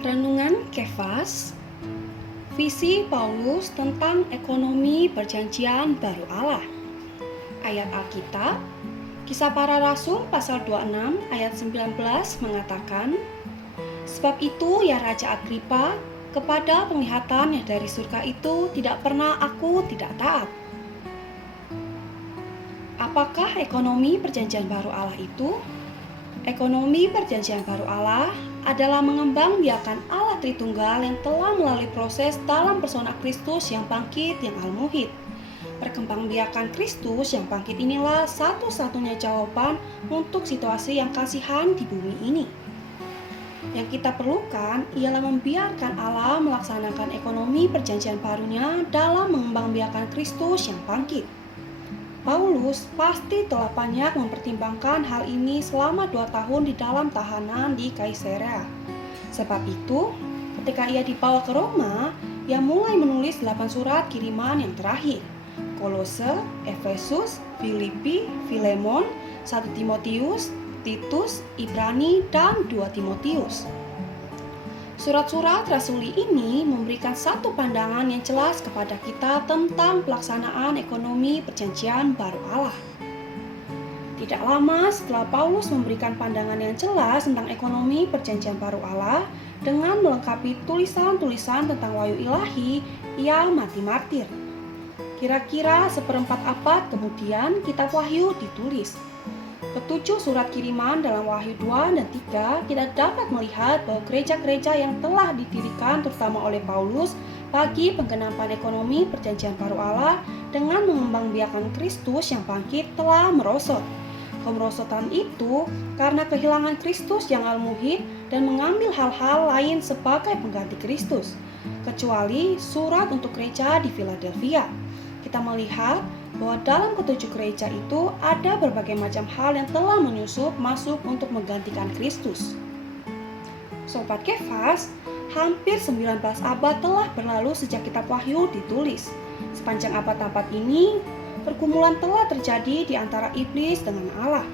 Renungan Kefas, visi Paulus tentang ekonomi perjanjian baru Allah. Ayat Alkitab, Kisah Para Rasul pasal 26 ayat 19 mengatakan, "Sebab itu ya Raja Agripa, kepada penglihatan yang dari surga itu tidak pernah aku tidak taat." Apakah ekonomi perjanjian baru Allah itu? Ekonomi perjanjian baru Allah adalah mengembangbiakan Allah Tritunggal yang telah melalui proses dalam persona Kristus yang bangkit yang al-muhid. Perkembangbiakan Kristus yang bangkit inilah satu-satunya jawaban untuk situasi yang kasihan di bumi ini. Yang kita perlukan ialah membiarkan Allah melaksanakan ekonomi perjanjian barunya dalam mengembangbiakan Kristus yang bangkit. Paulus pasti telah banyak mempertimbangkan hal ini selama 2 tahun di dalam tahanan di Kaisarea. Sebab itu, ketika ia dibawa ke Roma, ia mulai menulis 8 surat kiriman yang terakhir: Kolose, Efesus, Filipi, Filemon, 1 Timotius, Titus, Ibrani, dan 2 Timotius. Surat-surat rasuli ini memberikan satu pandangan yang jelas kepada kita tentang pelaksanaan ekonomi perjanjian baru Allah. Tidak lama setelah Paulus memberikan pandangan yang jelas tentang ekonomi perjanjian baru Allah dengan melengkapi tulisan-tulisan tentang wahyu ilahi, ia mati martir. Kira-kira seperempat abad kemudian kitab Wahyu ditulis. Ketujuh surat kiriman dalam Wahyu 2 dan 3 kita dapat melihat bahwa gereja-gereja yang telah didirikan terutama oleh Paulus bagi penggenapan ekonomi perjanjian baru Allah dengan mengembangbiakan Kristus yang bangkit telah merosot. Kemerosotan itu karena kehilangan Kristus yang al-muhid dan mengambil hal-hal lain sebagai pengganti Kristus, kecuali surat untuk gereja di Philadelphia. Kita melihat bahwa dalam ketujuh gereja itu ada berbagai macam hal yang telah menyusup masuk untuk menggantikan Kristus. Sobat Kefas, hampir 19 abad telah berlalu sejak kitab Wahyu ditulis. Sepanjang abad-abad ini, pergumulan telah terjadi di antara iblis dengan Allah.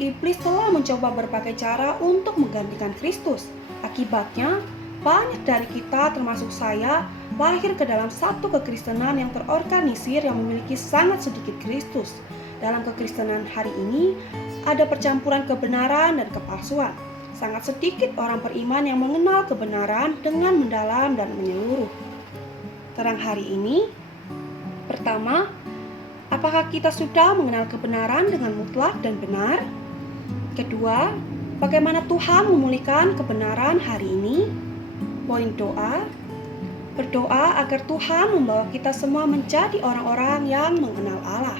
Iblis telah mencoba berbagai cara untuk menggantikan Kristus. Akibatnya, banyak dari kita termasuk saya lahir ke dalam satu kekristenan yang terorganisir yang memiliki sangat sedikit Kristus. Dalam kekristenan hari ini ada percampuran kebenaran dan kepalsuan. Sangat sedikit orang beriman yang mengenal kebenaran dengan mendalam dan menyeluruh. Terang hari ini, pertama, apakah kita sudah mengenal kebenaran dengan mutlak dan benar? Kedua, bagaimana Tuhan memulihkan kebenaran hari ini? Poin doa, berdoa agar Tuhan membawa kita semua menjadi orang-orang yang mengenal Allah.